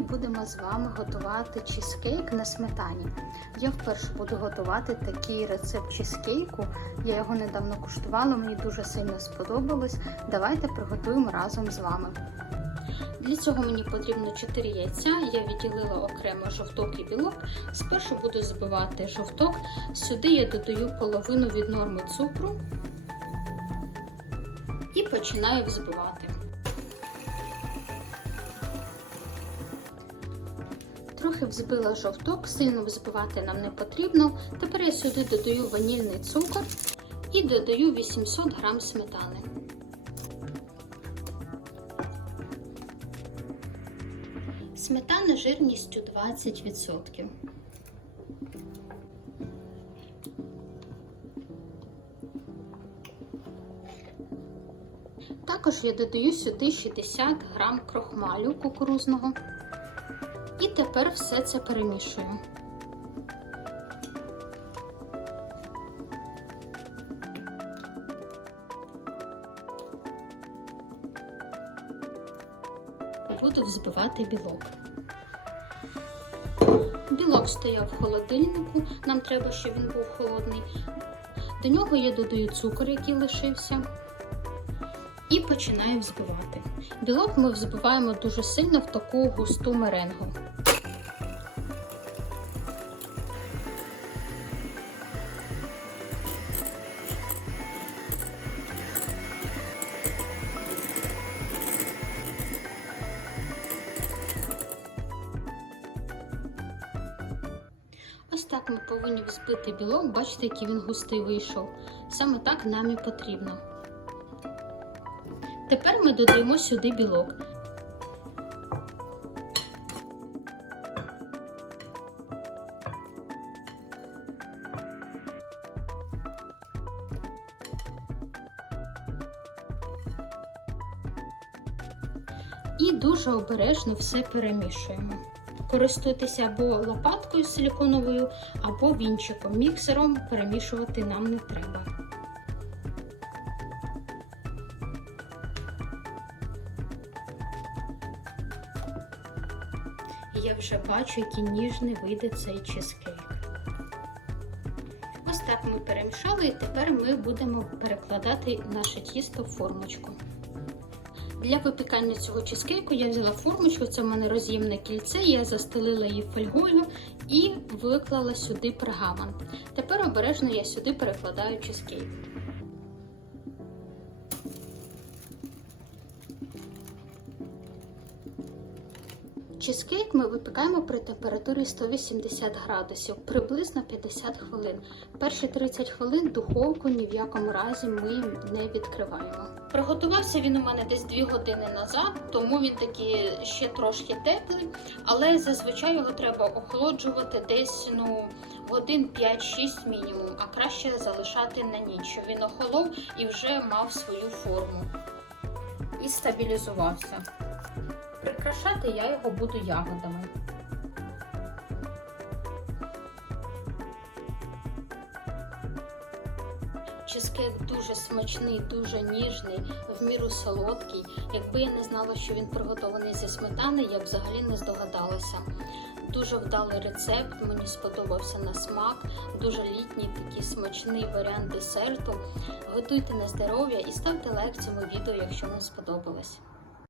будемо з вами готувати чізкейк на сметані. Я вперше буду готувати такий рецепт чізкейку. Я його недавно куштувала, мені дуже сильно сподобалось. Давайте приготуємо разом з вами. Для цього мені потрібно 4 яйця. Я відділила окремо жовток і білок. Спершу буду збивати жовток. Сюди я додаю половину від норми цукру і починаю взбивати. Трохи взбила жовток, сильно взбивати нам не потрібно. Тепер я сюди додаю ванільний цукор і додаю 800 г сметани. Сметана жирністю 20%. Також я додаю сюди 60 г крохмалю кукурузного. І тепер все це перемішую. Буду взбивати білок. Білок стояв в холодильнику, нам треба, щоб він був холодний. До нього я додаю цукор, який лишився, і починаю взбивати. Білок ми взбиваємо дуже сильно в таку густу меренгу. Так ми повинні взбити білок, бачите, який він густий вийшов. Саме так нам і потрібно. Тепер ми додаємо сюди білок. І дуже обережно все перемішуємо. Користуйтеся або лопаткою силіконовою, або вінчиком. Міксером перемішувати нам не треба. Я вже бачу, який ніжний вийде цей чизкейк. Ось так ми перемішали, і тепер ми будемо перекладати наше тісто в формочку. Для випікання цього чизкейку я взяла формочку, це в мене роз'ємне кільце, я застелила її фольгою і виклала сюди пергамент. Тепер обережно я сюди перекладаю чизкейк. Чизкейк ми випікаємо при температурі 180 градусів, приблизно 50 хвилин. Перші 30 хвилин духовку ні в якому разі ми не відкриваємо. Приготувався він у мене десь 2 години назад, тому він такий ще трошки теплий, але зазвичай його треба охолоджувати десь ну, годин 5-6 мінімум, а краще залишати на ніч, щоб він охолов і вже мав свою форму і стабілізувався. Прикрашати я його буду ягодами. Чизкейк дуже смачний, дуже ніжний, в міру солодкий. Якби я не знала, що він приготований зі сметани, я б взагалі не здогадалася. Дуже вдалий рецепт, мені сподобався на смак, дуже літній такий смачний варіант десерту. Готуйте на здоров'я і ставте лайк цьому відео, якщо вам сподобалось.